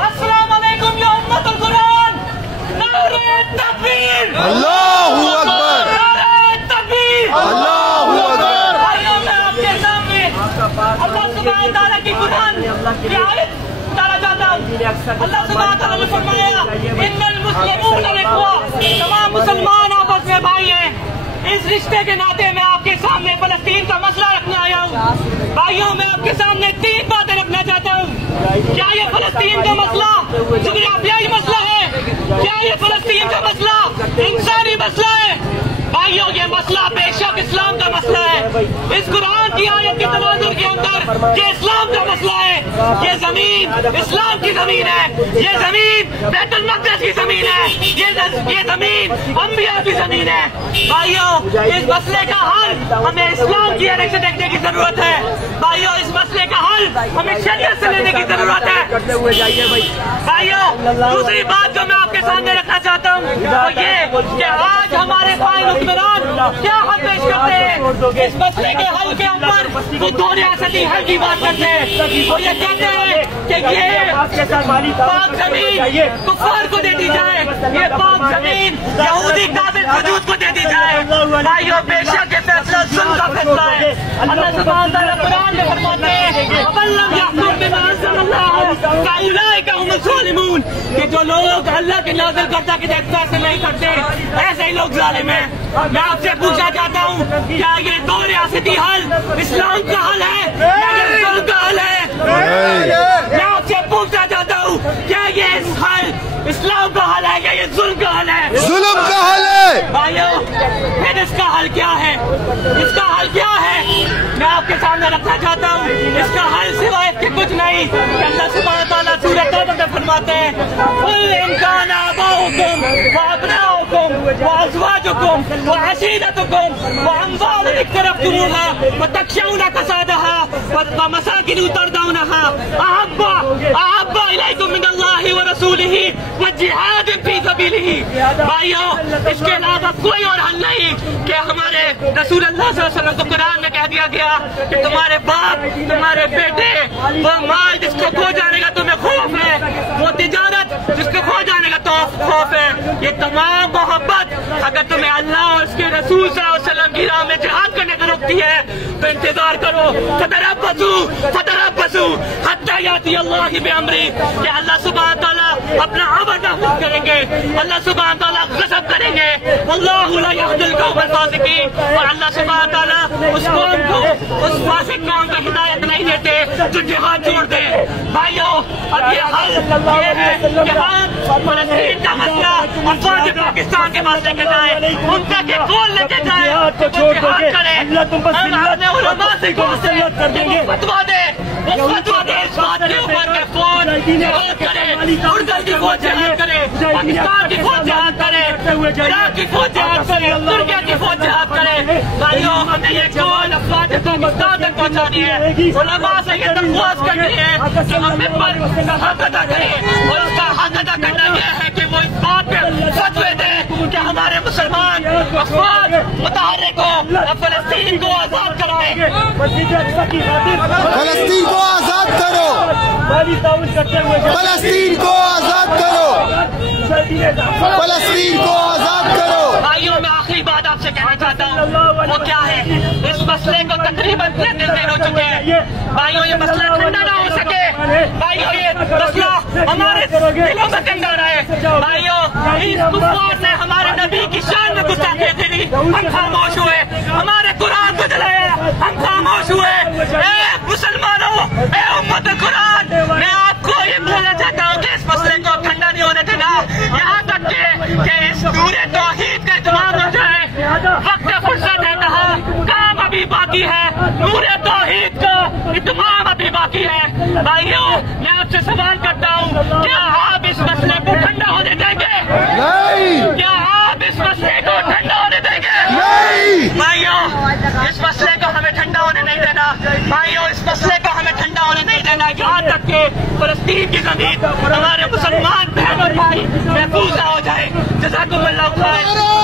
अस्सलाम वालेकुम या उम्मतुल कुरान, नारे तकबीर, अल्लाहू अकबर, नारे तकबीर, अल्लाहू अकबर। भाइयों, मैं आपके सामने अल्लाह सुब्हान तआला की कुरान की आयत उतारना चाहता हूँ। अल्लाह सुब्हान तआला ने फरमाया, इन्नल मुस्लिमून इख्वा, तमाम मुसलमान आपस में भाई हैं। इस रिश्ते के नाते मैं आपके सामने फलस्तीन का मसला रखने आया हूँ। भाइयों, मैं आपके सामने 3 बातें रखना चाहता हूँ। क्या ये फलस्तीन का मसला जुग़राफियाई मसला है? क्या ये फलस्तीन का मसला इंसानी मसला है? भाइयों, ये मसला बेशक इस्लाम का मसला है। इस कुरान की आयत की तनाजुर के अंदर ये इस्लाम का मसला है। ये जमीन इस्लाम की जमीन है, ये जमीन बैतुल मक़दस की जमीन है, ये जमीन अंबिया की जमीन है। भाइयों, इस मसले का हल हमें इस्लाम की आयत से देखने की जरूरत है। भाइयों, इस मसले का हल हमें शरीयत से लेने की जरूरत है। भाइयों, दूसरी बात जो मैं आपके सामने रखना चाहता हूँ वो ये कि आज हमारे भाई हुक्मरान क्या हल पेश करते हैं। इस मसले के हल के ऊपर वो 2 रियासती हल की बात करते हैं। वो ये कहते हैं कि ये पाक जमीन कुफार को दे दी जाए, ये पाक जमीन यहूदी काबिल वजूद को दे दी जाए। भाइयों, बेशक ये फैसला जुल्म का फैसला है। अल्लाह सुब्हान तआला कुरान में फरमाते हैं, वल्लम यहकुम बिमा अंज़लल्लाहु फउलाइका हुमुज़ ज़ालिमून, कि जो लोग अल्लाह के नाज़िल करदा के फैसले नहीं करते ऐसे ही लोग जालिम हैं। मैं आपसे पूछना चाहता हूँ, क्या ये 2 रियासती हल इस्लाम का हल है या ये जुल्म का हल है? मैं आपसे पूछना चाहता हूँ, क्या ये हल इस्लाम का हल है या ये जुल्म का हल है? जुल्म का हल है। भाइयों, फिर इसका हल क्या है? इसका हल क्या है मैं आपके सामने रखना चाहता हूँ। इसका हल सिवाय इसके कुछ नहीं। अल्लाह सुब्हान तआला सूरह तौबा में फरमाते हैं, कुल इन काना आबाउकुम व अबनाउकुम व अज़वाजुकुम व अशीरतुकुम व अम्वालुन इक्तरफ्तुमूहा व तखशौना कसादहा व मसाकिन तर्दौनहा अहब्बा इलैकुम मिनल्लाहि व रसूलिही व जिहादिन फी सबीलिही। भाइयों, इसके अलावा कोई और हल नहीं कि हमारे रसूल अल्लाह सल्लल्लाहु अलैहि वसल्लम को कुरान में कह दिया गया कि तुम्हारे बाप, तुम्हारे बेटे, वो माल जिसको खो जाने का तुम्हें खौफ है, वो तिजारत जिसको खो जाने का तो खौफ है, ये तमाम मोहब्बत अगर तुम्हें अल्लाह और उसके रसूल सल्लल्लाहु अलैहि वसल्लम की राह में जिहाद करने को रोकती है तो इंतजार करो। फतरब्बसू हत्ता याती अल्लाह बिअम्री, कि अल्लाह सुब्हान तआला अपना अमर नाफिज करेंगे, अल्लाह सुब्हान तआला गज़ब करेंगे। वल्लाहु ला यहदिल कौमल फासिकीन, और अल्लाह सुब्हान तआला उस कौम को, उस फासिक कौम को हिदायत नहीं देते जो जिहाद छोड़ दे। भाइयों, अब ये हल ये है कि हम फलस्तीन का मसला अफवाज पाकिस्तान के मसले के जाए, उनका के कौन लेके जाए तो जिहाद करे। हम अपने उलमा से कर देंगे फतवा दे, वो फतवा दे इस बात के ऊपर कि फौज जिहाद करे, उर्दू की फौज जिहाद करे, पाकिस्तान की फौज जिहाद करे, इराक की फौज जिहाद करे, तुर्की की फौज जिहाद करे। भाइयों, हमें ये कौन अफवाज पाकिस्तान तक पहुँचानी है। उलमा से ये दरख्वास्त करनी है कि हम पर हक अदा करें, और उसका हक अदा करना यह है कि वो इस बात पे फतवे दें कि हमारे मुसलमान अफवाज मुताहरिक को फलस्तीन को आजाद कराएं। फलस्तीन को आजाद करो, फलस्तीन को आजाद करो, फलस्तीन को आजाद करो। भाइयों, मैं आखिरी बात आपसे कहना चाहता हूँ, वो क्या है? इस मसले को तकरीबन 3 दिन हो चुके हैं। भाइयों, ये मसला ठंडा ना हो सके। भाइयों, ये मसला हमारे दिलों में ठंडा रहे। भाइयों, इस कुफार ने हमारे नबी की शान में गुस्ताखी करी, हम खामोश हुए। हमारे कुरान को जलाया, हम खामोश हुए। मुसलमानों, उम्मत कुरान, मैं आपको ये बोलना चाहता हूँ कि इस मसले को ठंडा नहीं होने देना, यहाँ तक कि इस पूरे तौहीद का इत्माम हो जाए। वक्त फुर्सत है, कहा काम अभी बाकी है, पूरे तौहीद का इत्माम अभी बाकी है। भाइयों, मैं आपसे सवाल करता हूँ, क्या आप इस मसले को ठंडा होने देंगे? नहीं। क्या आप इस मसले को ठंडा होने देंगे? नहीं। भाइयों, इस मसले को हमें ठंडा होने नहीं देना। भाइयों, इस मसले को हमें ठंडा होने नहीं देना, यहाँ तक कि फलस्तीन की जमीन हमारे मुसलमान बहन और भाई महफूज ना हो जाए। जज़ाकुमुल्लाह खैर।